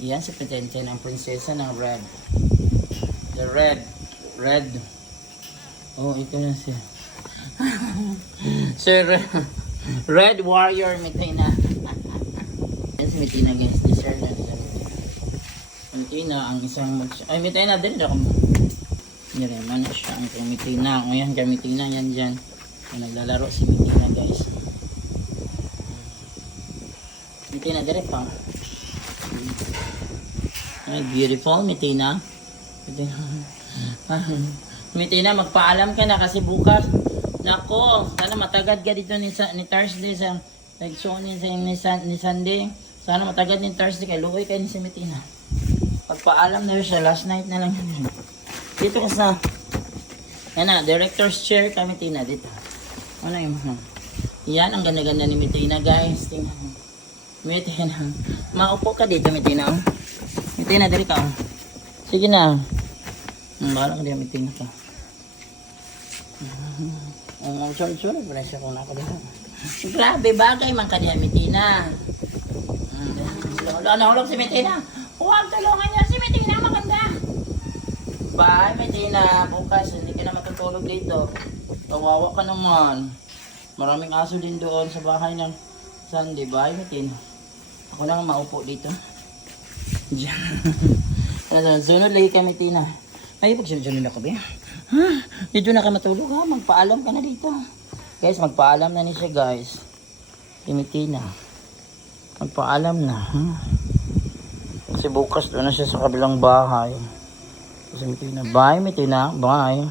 Iyan si Petenten, ang prinsesa ng red. The red. Red. Oh, ito na siya. Sir, Red Warrior Mitina. Yan si Mitina guys. Deserve na siya. Mitina ang isang ay Mitina din ako. Nireman na siya ang Mitina. O yan, Mitina yan dyan. Naglalaro si Mitina guys. Mitina dire pa. Ay, beautiful Mitina. Mitina, magpaalam ka na kasi bukas. Nako, sana matagad ka dito ni Thursday sa nag-show ni Sunday. Sana matagad ni Thursday kay luoy kay ni si Mitina. Pagpaalam na siya, last night na lang yun. Dito ka sa director's chair ka Mitina dito. Ano yung yan ang ganda-ganda ni Mitina guys. Tingnan mo. Mitina. Maupo ka dito Mitina. Mitina, dali ka. Sige na. Bahala ka diyan Mitina ka. Ang sorry, presya ko na ako dito. Grabe, bagay man ka diyan Mitina. Nahulog si Mitina. Huwag tulungan niya si Mitina, maganda. Bye Mitina, bukas hindi ka na matutulog dito. Kawawa ka naman. Maraming aso din doon sa bahay ng Sunday. Bye Mitina. Ako lang maupo dito. Diyan. Sunod lagi kami Mitina. Ay, pagsunod ako ba? Ha? Dito na ka matulog ha? Magpaalam ka na dito. Guys, magpaalam na ni siya guys. Si Mitina. Magpaalam na. Ha? Kasi bukas doon na siya sa kabilang bahay. Si Mitina. Bye Mitina. Bye.